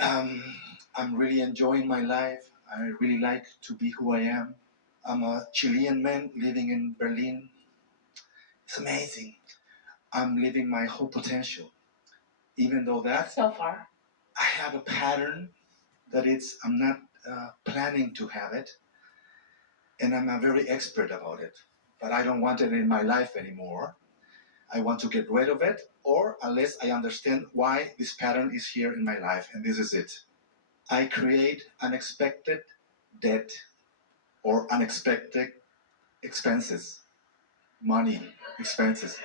I'm really enjoying my life. I really like to be who I am. I'm a Chilean man living in Berlin. It's amazing. I'm living my whole potential. Even though that's So far. I have a pattern that I'm not planning to have it, and I'm a very expert about it. But I don't want it in my life anymore. I want to get rid of it, or unless I understand why this pattern is here in my life, and this is it. I create unexpected debt or unexpected expenses, money expenses.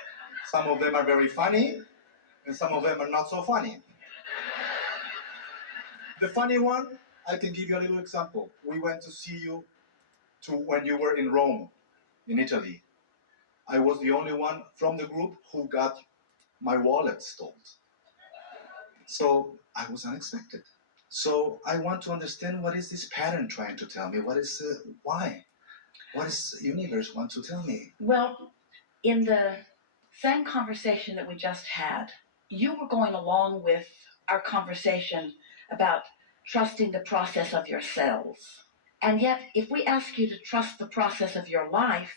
Some of them are very funny, and some of them are not so funny. The funny one, I can give you a little example. We went to see you to when you were in Rome, in Italy. I was the only one from the group who got my wallet stolen. So I was unexpected. So I want to understand what is this pattern trying to tell me? What is why? What does the universe want to tell me? Well, in the same conversation that we just had, you were going along with our conversation about trusting the process of your cells. And yet, if we ask you to trust the process of your life,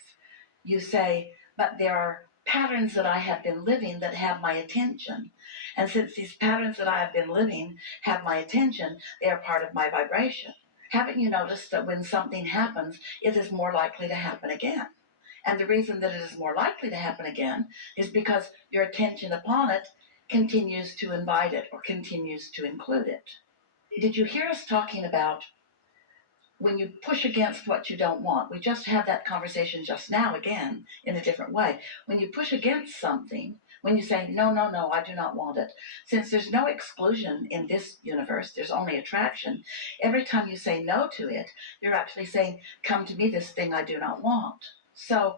you say, but there are patterns that I have been living that have my attention. And since these patterns that I have been living have my attention, they are part of my vibration. Haven't you noticed that when something happens, it is more likely to happen again? And the reason that it is more likely to happen again is because your attention upon it continues to invite it or continues to include it. Did you hear us talking about when you push against what you don't want? We just had that conversation just now again in a different way. When you push against something, when you say, no, no, no, I do not want it, since there's no exclusion in this universe, there's only attraction, every time you say no to it, you're actually saying, come to me, this thing I do not want. So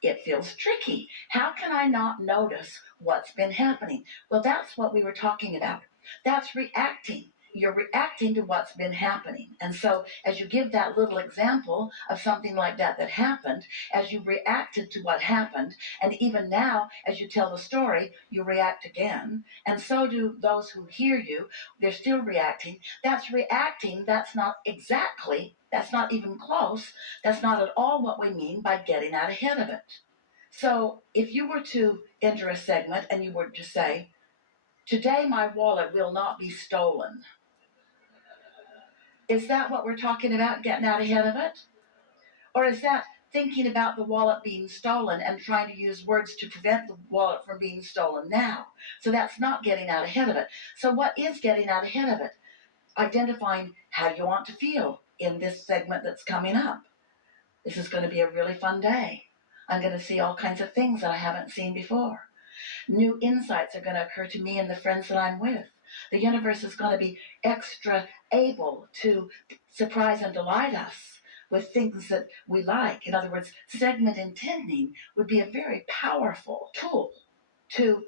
it feels tricky. How can I not notice what's been happening? Well, that's what we were talking about. That's reacting. You're reacting to what's been happening. And so, as you give that little example of something like that that happened, as you reacted to what happened, and even now, as you tell the story, you react again. And so do those who hear you. They're still reacting. That's reacting. That's not exactly, that's not even close. That's not at all what we mean by getting out ahead of it. So, if you were to enter a segment and you were to say, today my wallet will not be stolen. Is that what we're talking about, getting out ahead of it? Or is that thinking about the wallet being stolen and trying to use words to prevent the wallet from being stolen now? So that's not getting out ahead of it. So what is getting out ahead of it? Identifying how you want to feel in this segment that's coming up. This is going to be a really fun day. I'm going to see all kinds of things that I haven't seen before. New insights are going to occur to me and the friends that I'm with. The universe is going to be extra able to surprise and delight us with things that we like. In other words, segment intending would be a very powerful tool to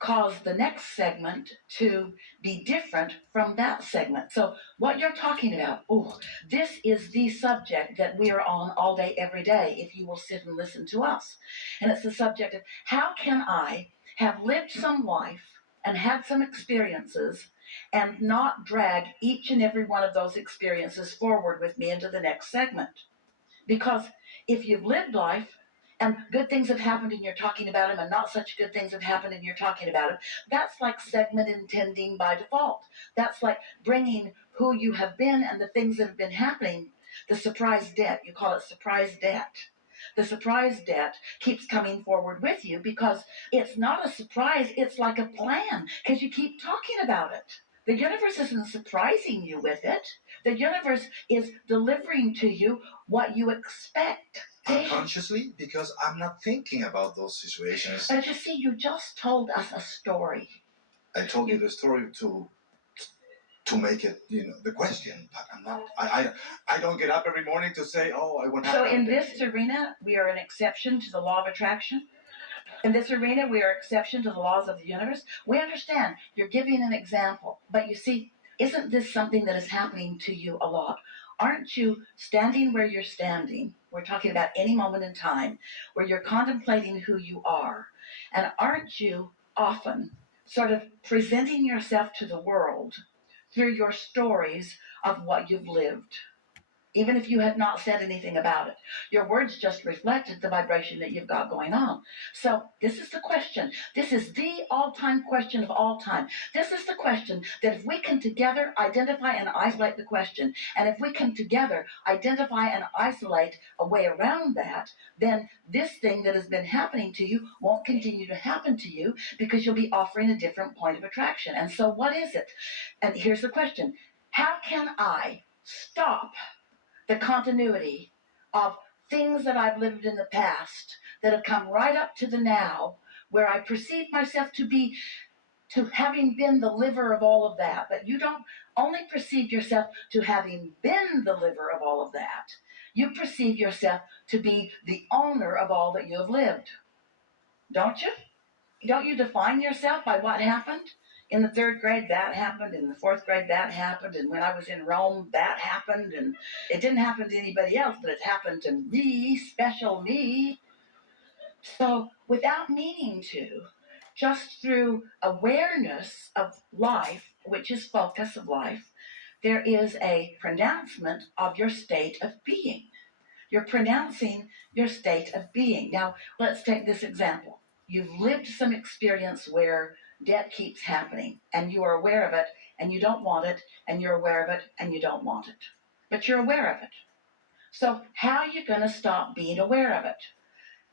cause the next segment to be different from that segment. So what you're talking about, this is the subject that we are on all day, every day, if you will sit and listen to us. And it's the subject of how can I have lived some life and had some experiences and not drag each and every one of those experiences forward with me into the next segment. Because if you've lived life and good things have happened and you're talking about them, and not such good things have happened and you're talking about them, that's like segment intending by default. That's like bringing who you have been and the things that have been happening, the surprise debt. You call it surprise debt. The surprise debt keeps coming forward with you because it's not a surprise, it's like a plan because you keep talking about it. The universe isn't surprising you with it. The universe is delivering to you what you expect. Unconsciously, because I'm not thinking about those situations. But you see, you just told us a story. I told you the story to make it, the question. But I'm not. I don't get up every morning to say, oh, I want to. So in this arena, we are an exception to the law of attraction. In this arena, we are exception to the laws of the universe. We understand you're giving an example, but you see, isn't this something that is happening to you a lot? Aren't you standing where you're standing? We're talking about any moment in time where you're contemplating who you are. And aren't you often sort of presenting yourself to the world through your stories of what you've lived. Even if you had not said anything about it, your words just reflected the vibration that you've got going on. So this is the question. This is the all-time question of all time. This is the question that if we can together identify and isolate the question, and if we can together identify and isolate a way around that, then this thing that has been happening to you won't continue to happen to you, because you'll be offering a different point of attraction. And so what is it? And here's the question. How can I stop the continuity of things that I've lived in the past that have come right up to the now, where I perceive myself to having been the liver of all of that? But you don't only perceive yourself to having been the liver of all of that. You perceive yourself to be the owner of all that you have lived. Don't you? Don't you define yourself by what happened? In the third grade, that happened. In the fourth grade, that happened. And when I was in Rome, that happened. And it didn't happen to anybody else, but it happened to me, special me. So without meaning to, just through awareness of life, which is focus of life, there is a pronouncement of your state of being. You're pronouncing your state of being. Now, let's take this example. You've lived some experience where debt keeps happening, and you are aware of it, and you don't want it, and you're aware of it, and you don't want it. But you're aware of it. So how are you going to stop being aware of it?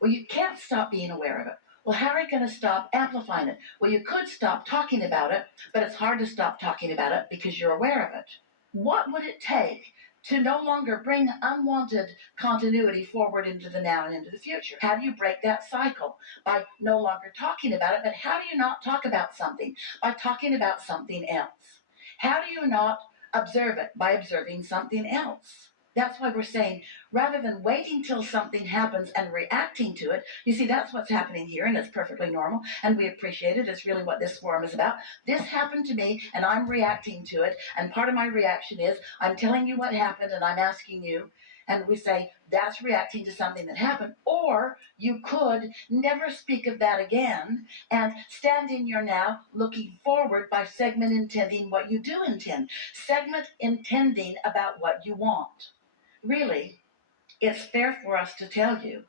Well, you can't stop being aware of it. Well, how are you going to stop amplifying it? Well, you could stop talking about it, but it's hard to stop talking about it because you're aware of it. What would it take to no longer bring unwanted continuity forward into the now and into the future? How do you break that cycle? By no longer talking about it. But how do you not talk about something? By talking about something else. How do you not observe it? By observing something else. That's why we're saying, rather than waiting till something happens and reacting to it, you see, that's what's happening here, and it's perfectly normal, and we appreciate it. It's really what this forum is about. This happened to me, and I'm reacting to it, and part of my reaction is I'm telling you what happened, and I'm asking you, and we say that's reacting to something that happened. Or you could never speak of that again and stand in your now, looking forward by segment intending what you do intend. Segment intending about what you want. Really, it's fair for us to tell you,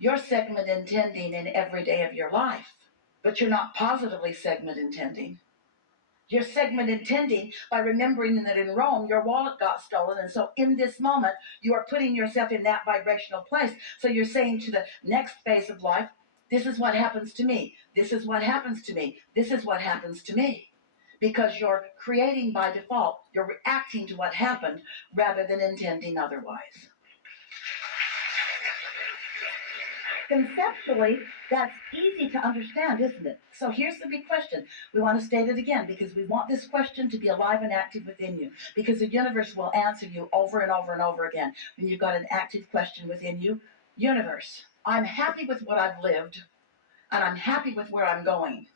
you're segment intending in every day of your life, but you're not positively segment intending. You're segment intending by remembering that in Rome, your wallet got stolen. And so in this moment, you are putting yourself in that vibrational place. So you're saying to the next phase of life, this is what happens to me. This is what happens to me. This is what happens to me. Because you're creating by default, you're reacting to what happened rather than intending otherwise. Conceptually, that's easy to understand, isn't it? So here's the big question. We want to state it again because we want this question to be alive and active within you, because the universe will answer you over and over and over again when you've got an active question within you. Universe, I'm happy with what I've lived, and I'm happy with where I'm going.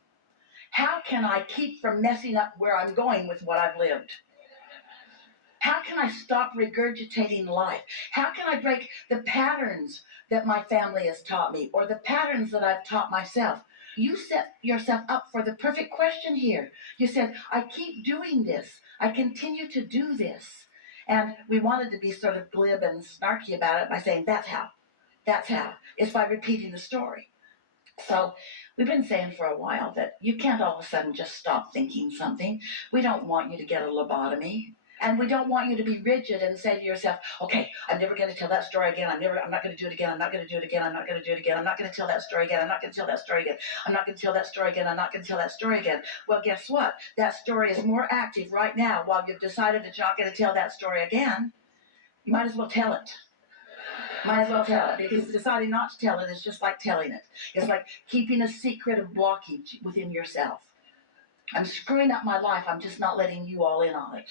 How can I keep from messing up where I'm going with what I've lived? How can I stop regurgitating life? How can I break the patterns that my family has taught me, or the patterns that I've taught myself? You set yourself up for the perfect question here. You said, I keep doing this. I continue to do this. And we wanted to be sort of glib and snarky about it by saying, that's how. That's how. It's by repeating the story. So we've been saying for a while that you can't all of a sudden just stop thinking something. We don't want you to get a lobotomy. And we don't want you to be rigid and say to yourself, okay, I'm never going to tell that story again. I'm not going to do it again. I'm not going to do it again. I'm not going to do it again. I'm not going to tell that story again. I'm not going to tell that story again. I'm not going to tell that story again. I'm not going to tell that story again. Well, guess what? That story is more active right now while you've decided that you're not going to tell that story again. You might as well tell it. Might as well tell it, because deciding not to tell it is just like telling it. It's like keeping a secret of blockage within yourself. I'm screwing up my life. I'm just not letting you all in on it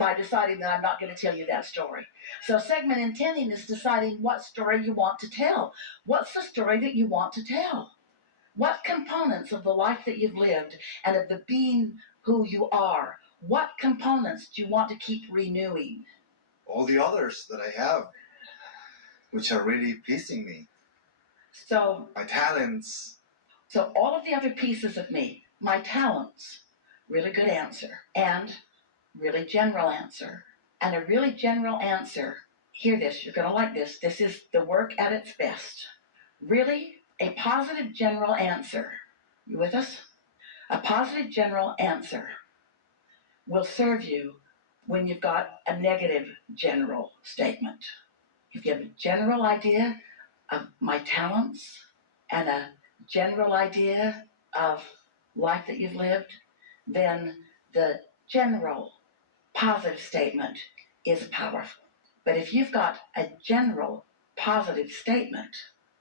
by deciding that I'm not going to tell you that story. So segment intending is deciding what story you want to tell. What's the story that you want to tell? What components of the life that you've lived and of the being who you are, what components do you want to keep renewing? All the others that I have, which are really pleasing me. So my talents. So all of the other pieces of me, my talents, really good answer. And really general answer. And a really general answer, hear this, you're going to like this. This is the work at its best. Really, a positive general answer. You with us? A positive general answer will serve you when you've got a negative general statement. If you have a general idea of my talents and a general idea of life that you've lived, then the general positive statement is powerful. But if you've got a general positive statement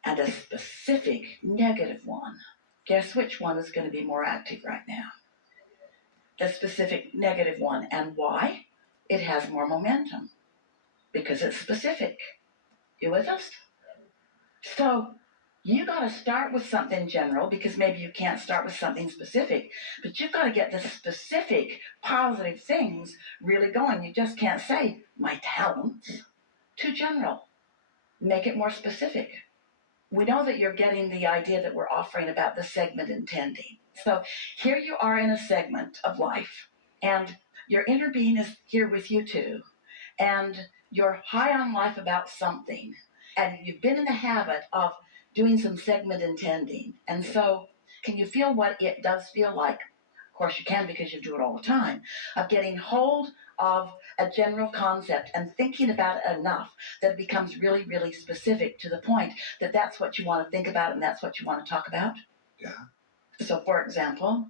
and a specific negative one, guess which one is going to be more active right now? The specific negative one. And why? It has more momentum because it's specific. You with us? So you got to start with something general because maybe you can't start with something specific, but you've got to get the specific positive things really going. You just can't say my talents. Too general. Make it more specific. We know that you're getting the idea that we're offering about the segment intending. So here you are in a segment of life, and your inner being is here with you too, and you're high on life about something, and you've been in the habit of doing some segment intending. And so can you feel what it does feel like? Of course you can because you do it all the time, of getting hold of a general concept and thinking about it enough that it becomes really, really specific to the point that that's what you want to think about and that's what you want to talk about? Yeah. So, for example?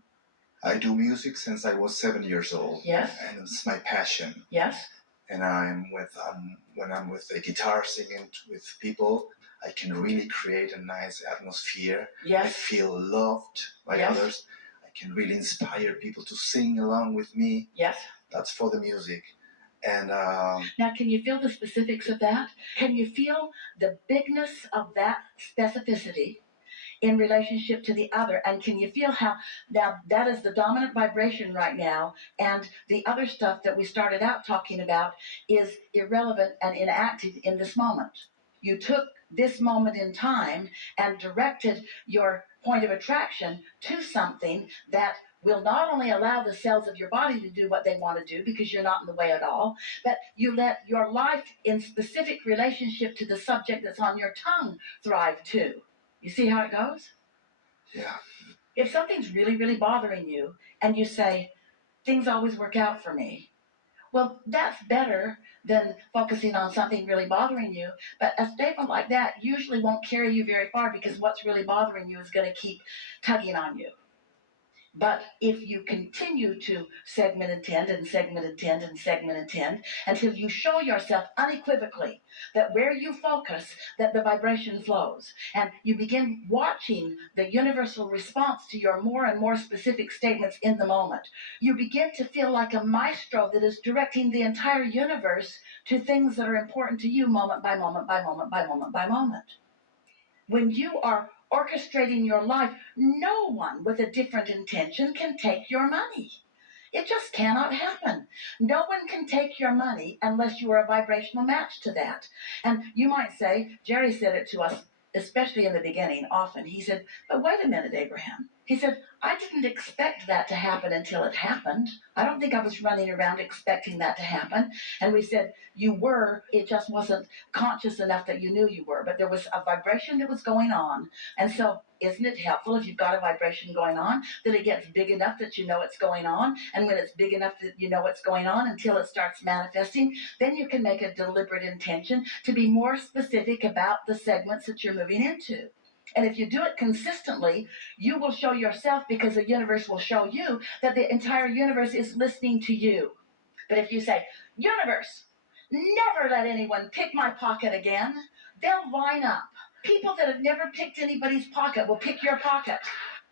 I do music since I was 7 years old. Yes. And it's my passion. Yes. And when I'm with a guitar singing with people, I can really create a nice atmosphere. Yes. I feel loved by others. I can really inspire people to sing along with me. Yes. That's for the music. And now, can you feel the specifics of that? Can you feel the bigness of that specificity in relationship to the other? And can you feel how now that is the dominant vibration right now, and the other stuff that we started out talking about is irrelevant and inactive in this moment? You took this moment in time and directed your point of attraction to something that will not only allow the cells of your body to do what they want to do because you're not in the way at all, but you let your life in specific relationship to the subject that's on your tongue thrive too. You see how it goes? Yeah. If something's really, really bothering you and you say, things always work out for me, well, that's better than focusing on something really bothering you. But a statement like that usually won't carry you very far because what's really bothering you is going to keep tugging on you. But if you continue to segment intend and segment intend and segment intend until you show yourself unequivocally that where you focus, that the vibration flows, and you begin watching the universal response to your more and more specific statements in the moment, you begin to feel like a maestro that is directing the entire universe to things that are important to you moment by moment by moment by moment by moment. When you are orchestrating your life, no one with a different intention can take your money. It just cannot happen. No one can take your money unless you are a vibrational match to that. And you might say, Jerry said it to us, especially in the beginning, often. He said, but wait a minute, Abraham. He said, I didn't expect that to happen until it happened. I don't think I was running around expecting that to happen. And we said, you were, it just wasn't conscious enough that you knew you were. But there was a vibration that was going on. And so isn't it helpful if you've got a vibration going on that it gets big enough that you know it's going on? And when it's big enough that you know what's going on until it starts manifesting, then you can make a deliberate intention to be more specific about the segments that you're moving into. And if you do it consistently, you will show yourself, because the universe will show you, that the entire universe is listening to you. But if you say, universe, never let anyone pick my pocket again, they'll line up. People that have never picked anybody's pocket will pick your pocket.